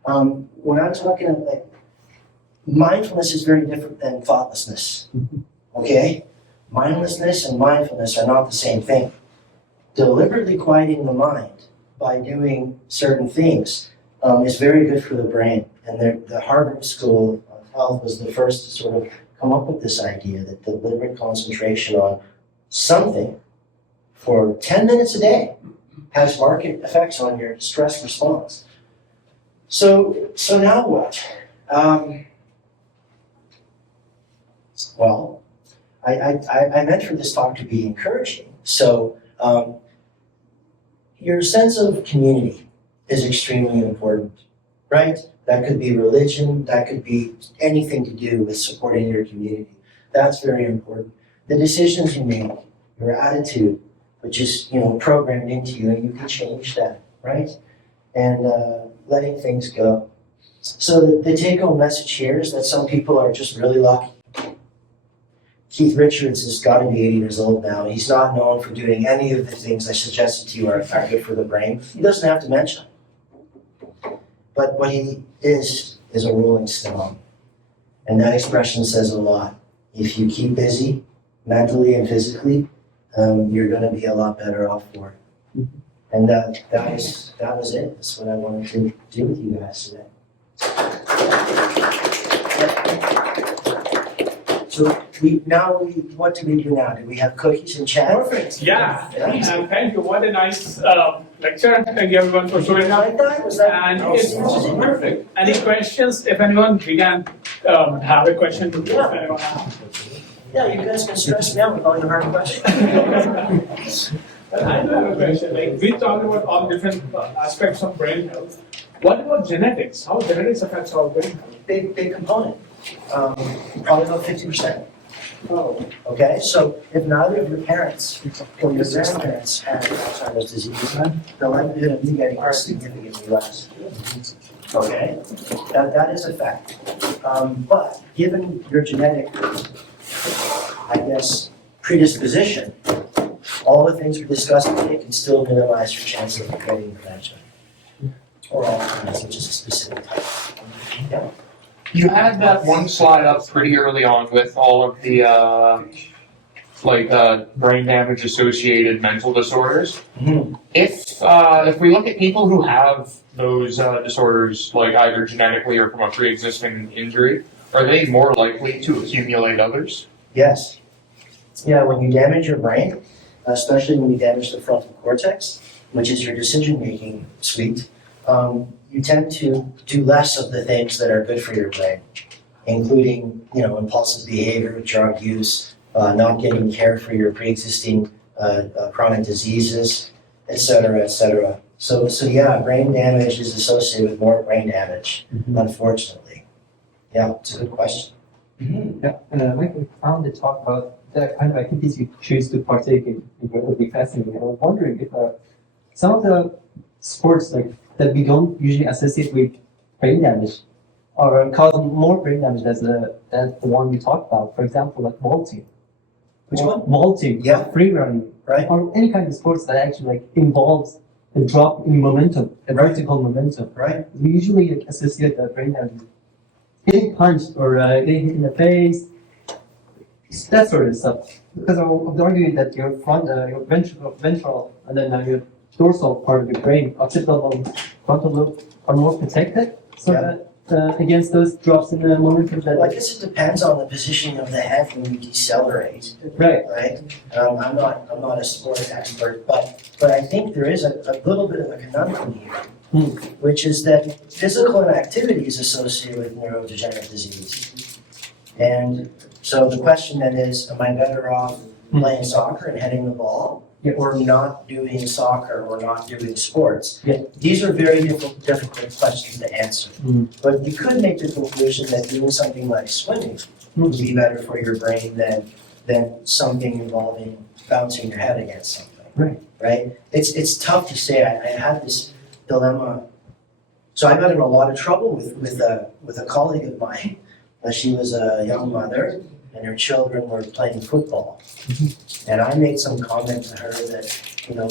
When I'm talking like mindfulness is very different than thoughtlessness, okay? Mindlessness and mindfulness are not the same thing. Deliberately quieting the mind by doing certain things is very good for the brain. And the Harvard School of Health was the first to sort of come up with this idea that deliberate concentration on something for 10 minutes a day has marked effects on your stress response. So now what? Well, I meant for this talk to be encouraging. So your sense of community is extremely important, right? That could be religion, that could be anything to do with supporting your community. That's very important. The decisions you make, your attitude, which is programmed into you, and you can change that, right? And letting things go. So the take-home message here is that some people are just really lucky. Keith Richards has got to be 80 years old now. He's not known for doing any of the things I suggested to you are good for the brain. He doesn't have dementia. But what he is a rolling stone. And that expression says a lot. If you keep busy, mentally and physically, you're going to be a lot better off for it. And that was it. That's what I wanted to do with you guys today. So what do we do now? Do we have cookies and chat? Perfect. Yeah. Thank you. What a nice lecture. Thank you everyone for showing up. And it's perfect. Any questions? If anyone, we can have a question. Yeah, you guys can stress me out with all your hard questions. I do have a question. Like we talked about all different aspects of brain health. What about genetics? How genetics affects our brain health? Big component. Probably about 50%. Oh. Okay, so if neither of your parents or your grandparents had Alzheimer's disease, the likelihood of you getting it is significantly less. Okay, that is a fact. But given your genetic, predisposition, all the things we discussed today can still minimize your chance of getting dementia. Or Alzheimer's, which is a specific type. Yeah. You had that one slide up pretty early on with all of the brain damage associated mental disorders. Mm-hmm. If we look at people who have those disorders, like either genetically or from a pre-existing injury, are they more likely to accumulate others? Yes. Yeah, when you damage your brain, especially when you damage the frontal cortex, which is your decision-making suite, you tend to do less of the things that are good for your brain, including, impulsive behavior, drug use, not getting care for your pre-existing chronic diseases, et cetera, et cetera. So yeah, brain damage is associated with more brain damage, unfortunately. Yeah, it's a good question. Yeah, like we found the talk about the kind of activities you choose to partake in would be fascinating. I was wondering if some of the sports like that we don't usually associate with brain damage or cause more brain damage than the one we talked about. For example, like vaulting. Which one? Vaulting, Yeah. free running, Right. or any kind of sports that actually like involves a drop in momentum, a Right. vertical momentum. Right. We usually like, associate the brain damage with getting punched or getting hit in the face, that sort of stuff. Because I would argue that your your ventral, and then your dorsal part of your brain, occipital and frontal lobe, are more protected. So Yeah. that against those drops in the momentum that. Well, I guess it depends on the positioning of the head when you decelerate, Right. right? I'm not a sport expert, but I think there is a little bit of a conundrum here, which is that physical inactivity is associated with neurodegenerative disease. And so the question then is, am I better off playing soccer and heading the ball, Yeah. or not doing soccer or not doing sports? Yeah. These are very difficult questions to answer. But you could make the conclusion that doing something like swimming would be better for your brain than something involving bouncing your head against something. Right. Right? It's tough to say. I had this dilemma. So I got in a lot of trouble with a colleague of mine. She was a young mother and her children were playing football. And I made some comment to her that,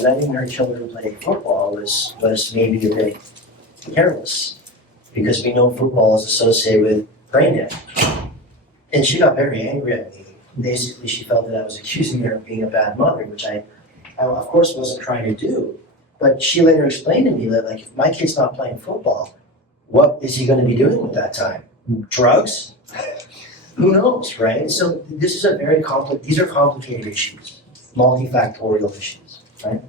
letting her children play football was maybe a bit careless, because we know football is associated with brain damage. And she got very angry at me. Basically, she felt that I was accusing her of being a bad mother, which I of course wasn't trying to do. But she later explained to me that, like, if my kid's not playing football, what is he going to be doing with that time? Drugs? Who knows, right? So this is these are complicated issues, multifactorial issues, right?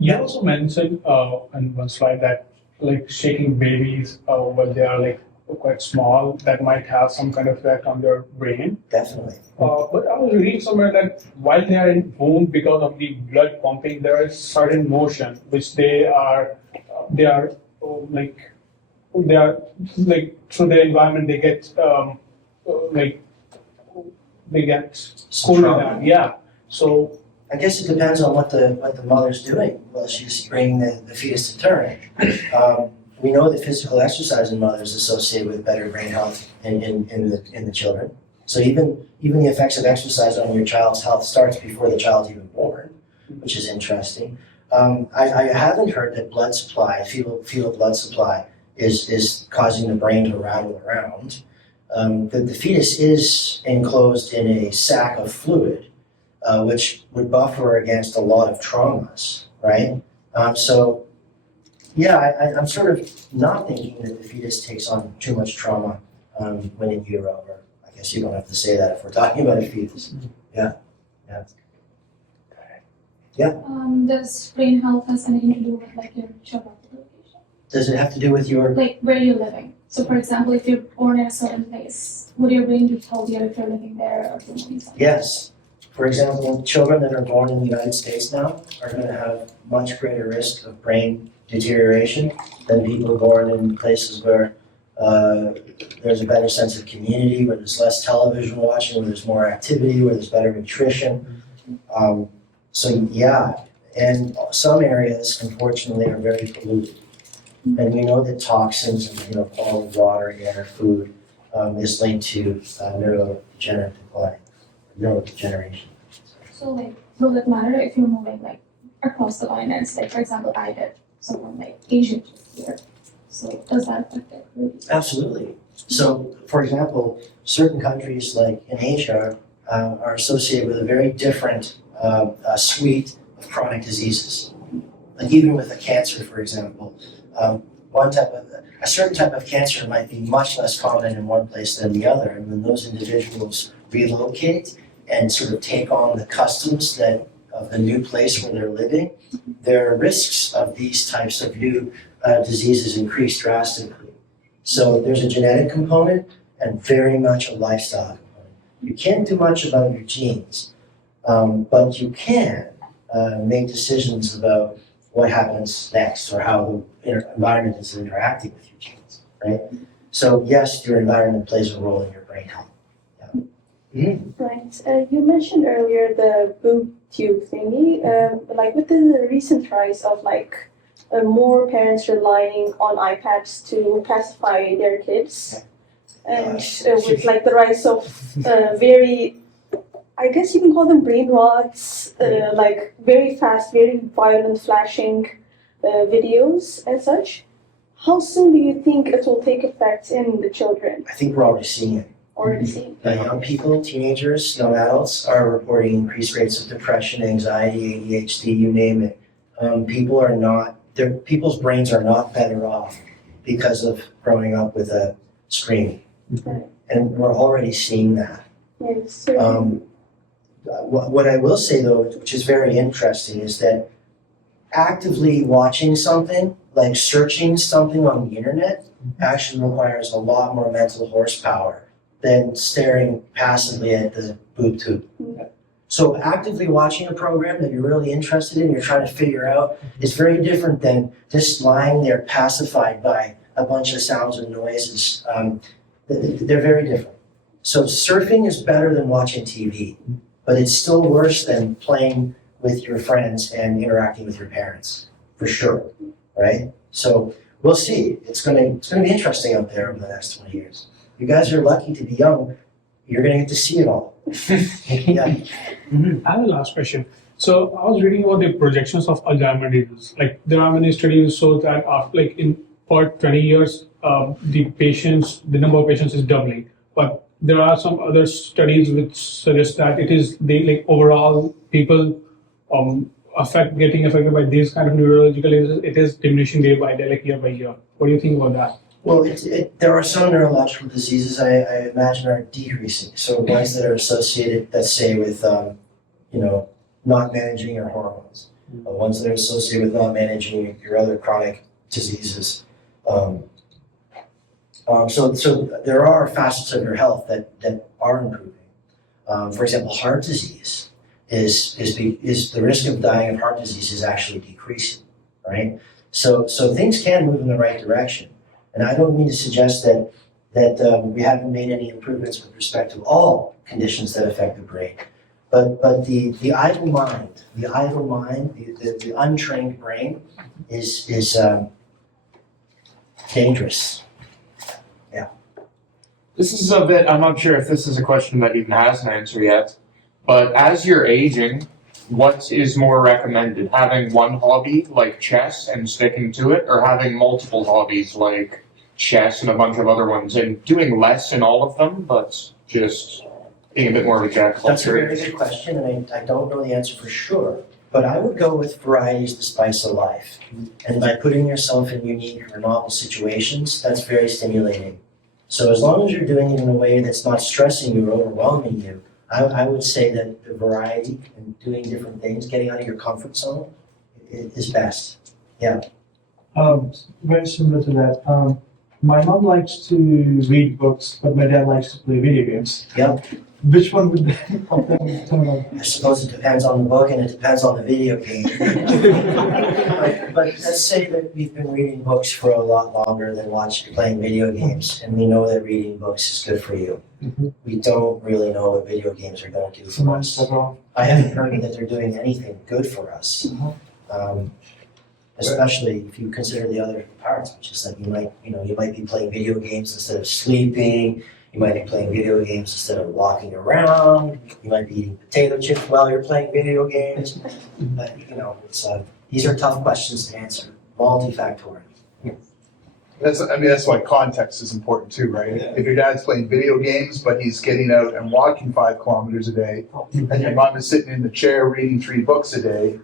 You also mentioned on one slide that like shaking babies when they are like quite small, that might have some kind of effect on their brain. Definitely. But I was reading somewhere that while they are in womb, because of the blood pumping, there is certain motion which they are through the environment they get cooled down. Yeah. So I guess it depends on what the mother's doing while she's bringing the fetus to term. We know that physical exercise in mothers is associated with better brain health in the children. So even the effects of exercise on your child's health starts before the child's even born, which is interesting. I haven't heard that blood supply, fetal blood supply, is causing the brain to rattle around. The fetus is enclosed in a sac of fluid, which would buffer against a lot of traumas, right? I'm sort of not thinking that the fetus takes on too much trauma when in utero, or I guess you don't have to say that if we're talking about a fetus. Does brain health has anything to do with like your geographical location? Does it have to do with your, Like where you're living. So for example, if you're born in a certain place, would your brain be healthier if you're living there or if you're moving somewhere? yes. For example, children that are born in the United States now are going to have much greater risk of brain deterioration than people born in places where there's a better sense of community, where there's less television watching, where there's more activity, where there's better nutrition. And some areas, unfortunately, are very polluted. And we know that toxins and quality of water, air, food is linked to neurodegeneration. So like, will it matter if you're moving like across the continents? Like for example, I did someone like Asian here. So does that affect it? Really? Absolutely. So, for example, certain countries like in Asia are associated with a very different suite of chronic diseases. Like even with a cancer, for example, a certain type of cancer might be much less common in one place than the other. And when those individuals relocate and sort of take on the customs of the new place where they're living, their risks of these types of new diseases increase drastically. So there's a genetic component and very much a lifestyle component. You can't do much about your genes, but you can make decisions about what happens next or how the environment is interacting with your genes, right? So yes, your environment plays a role in your brain health. Right. You mentioned earlier the boob tube thingy. Like with the recent rise of like more parents relying on iPads to pacify their kids, and with like the rise of very, I guess you can call them brain rots, like very fast, very violent, flashing videos and such. How soon do you think it will take effect in the children? I think we're already seeing it. Already seen? Young people, teenagers, young adults are reporting increased rates of depression, anxiety, ADHD, you name it. People's brains are not better off because of growing up with a screen. Right. And we're already seeing that. Yes. What I will say though, which is very interesting, is that actively watching something, like searching something on the internet, actually requires a lot more mental horsepower than staring passively at the boob tube. So actively watching a program that you're really interested in, you're trying to figure out, is very different than just lying there pacified by a bunch of sounds and noises. They're very different. So surfing is better than watching TV, but it's still worse than playing with your friends and interacting with your parents, for sure, right? So we'll see. It's gonna be interesting out there over the next 20 years. You guys are lucky to be young. You're gonna get to see it all. Yeah. I have a last question. So I was reading about the projections of Alzheimer's disease. Like there are many studies show that after, like for 20 years, the number of patients is doubling. But there are some other studies which suggest that overall people getting affected by these kind of neurological diseases, it is diminishing day by day, like year by year. What do you think about that? Well, there are some neurological diseases I imagine are decreasing. So ones that are associated, let's say, with not managing your hormones, ones that are associated with not managing your other chronic diseases. So there are facets of your health that are improving. For example, heart disease is the risk of dying of heart disease is actually decreasing, right? So things can move in the right direction. And I don't mean to suggest that we haven't made any improvements with respect to all conditions that affect the brain. But the idle mind, the untrained brain is dangerous. Yeah. This is a bit, I'm not sure if this is a question that even has an answer yet, but as you're aging, what is more recommended? Having one hobby like chess and sticking to it, or having multiple hobbies like chess and a bunch of other ones and doing less in all of them, but just being a bit more of a jack of all That's a very trades? good question, and I don't know the answer for sure. But I would go with variety is the spice of life. And by putting yourself in unique or novel situations, that's very stimulating. So as long as you're doing it in a way that's not stressing you or overwhelming you, I would say that the variety and doing different things, getting out of your comfort zone is best. Yeah. Very similar to that. My mom likes to read books, but my dad likes to play video games. Yep. Which one would help them turn on? I suppose it depends on the book and it depends on the video game. but let's say that we've been reading books for a lot longer than playing video games, and we know that reading books is good for you. Mm-hmm. We don't really know what video games are going to do for us. At all. I haven't heard that they're doing anything good for us. Especially if you consider the other parts, which is like you might be playing video games instead of sleeping. You might be playing video games instead of walking around. You might be eating potato chips while you're playing video games. But these are tough questions to answer. Multifactorial. That's why context is important too, right? Yeah. If your dad's playing video games, but he's getting out and walking 5 kilometers a day, and your mom is sitting in the chair reading 3 books a day,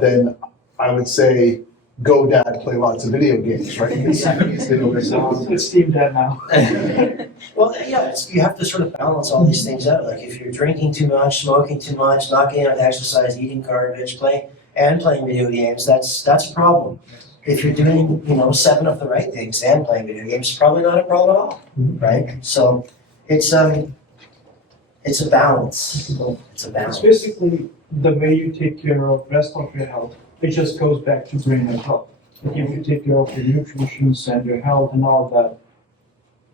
then I would say, go dad, play lots of video games, right? It's Team Dad now. Well, yeah, you have to sort of balance all these things out. Like if you're drinking too much, smoking too much, not getting out to exercise, eating garbage, playing video games, that's a problem. If you're doing 7 of the right things and playing video games, it's probably not a problem at all, right? So it's a balance. It's a balance. It's basically the way you take care of the rest of your health. It just goes back to brain and health. Like if you take care of your nutrition and your health and all that,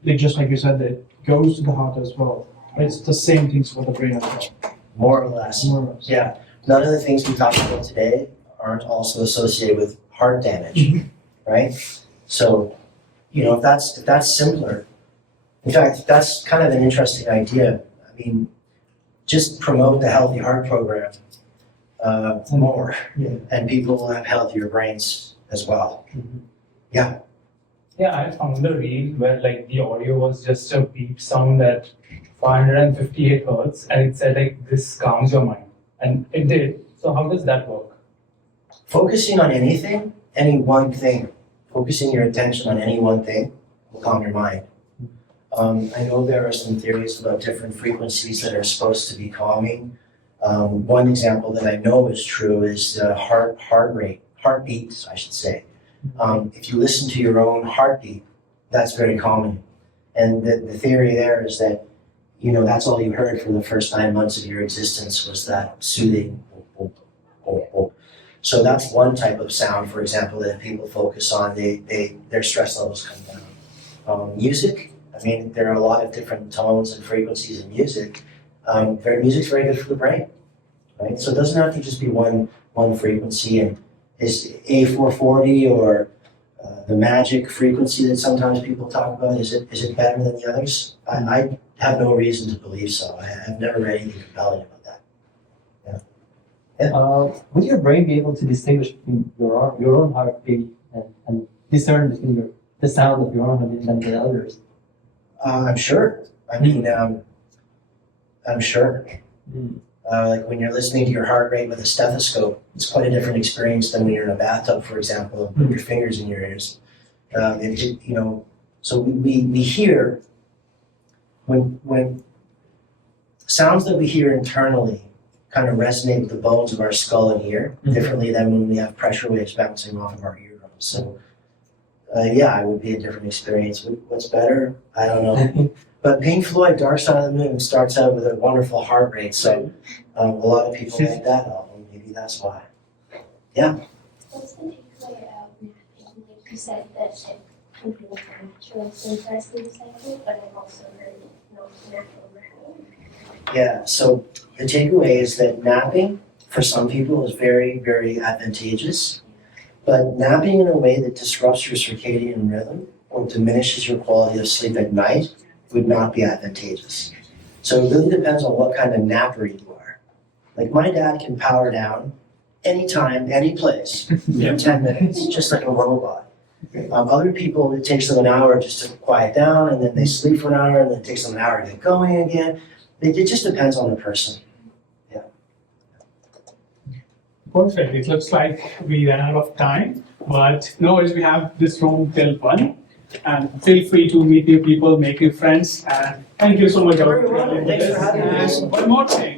it just like you said, it goes to the heart as well. It's the same things for the brain as well. more or less. More or less. Yeah, none of the things we talked about today aren't also associated with heart damage, right? So, if that's simpler, in fact, that's kind of an interesting idea. I mean, just promote the Healthy Heart program more, Yeah. and people will have healthier brains as well. Yeah, I found a reel where like the audio was just a beep sound at 458 hertz, and it said like this calms your mind, and it did. So how does that work? Focusing on anything, any one thing, focusing your attention on any one thing will calm your mind. I know there are some theories about different frequencies that are supposed to be calming. One example that I know is true is heartbeats, I should say. If you listen to your own heartbeat, that's very calming. And the theory there is that, that's all you heard for the first 9 months of your existence was that soothing. So that's one type of sound, for example, that people focus on, their stress levels come down. Music, I mean, there are a lot of different tones and frequencies in music. Music's very good for the brain, right? So it doesn't have to just be one frequency. And is A440 or the magic frequency that sometimes people talk about, is it better than the others? I have no reason to believe so. I have never read anything compelling about that. Would your brain be able to distinguish between your own heartbeat and discern between the sound of your own heartbeat and the others? I'm sure. I mean, I'm sure. Like when you're listening to your heart rate with a stethoscope, it's quite a different experience than when you're in a bathtub, for example, and put your fingers in your ears. So we hear when sounds that we hear internally kind of resonate with the bones of our skull and ear differently than when we have pressure waves bouncing off of our eardrums. So, it would be a different experience. What's better? I don't know. But Pink Floyd, Dark Side of the Moon, starts out with a wonderful heart rate, so a lot of people like that album. Maybe that's why. What's the takeaway of napping? Like you said that some people are natural interest in cycle, but I've also heard natural napping. Yeah, so the takeaway is that napping, for some people, is very, very advantageous. But napping in a way that disrupts your circadian rhythm or diminishes your quality of sleep at night would not be advantageous. So it really depends on what kind of napper you are. Like my dad can power down anytime, any place, in 10 minutes, just like a robot. Other people, it takes them an hour just to quiet down, and then they sleep for an hour, and then it takes them an hour to get going again. It just depends on the person. Perfect. It looks like we ran out of time, but no worries, we have this room till 1. And feel free to meet new people, make new friends, and thank you so much. You're very welcome. Thanks for having us. And one more thing.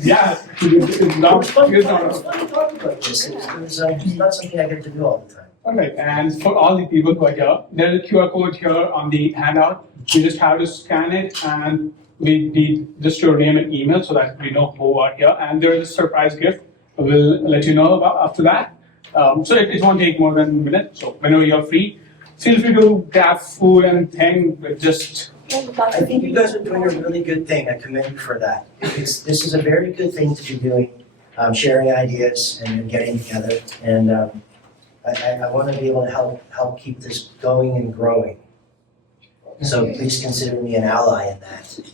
Yeah, It's fun to talk about this. It's not something I get to do all the time. Perfect. And for all the people who are here, there's a QR code here on the handout. You just have to scan it, and we need just your name and email so that we know who are here. And there is a surprise gift we'll let you know about after that. So it won't take more than a minute. So whenever you're free, feel free to grab food and hang with just. I think you guys are doing a really good thing. I commend you for that. This is a very good thing to be doing, sharing ideas and getting together. And I want to be able to help keep this going and growing. So please consider me an ally in that.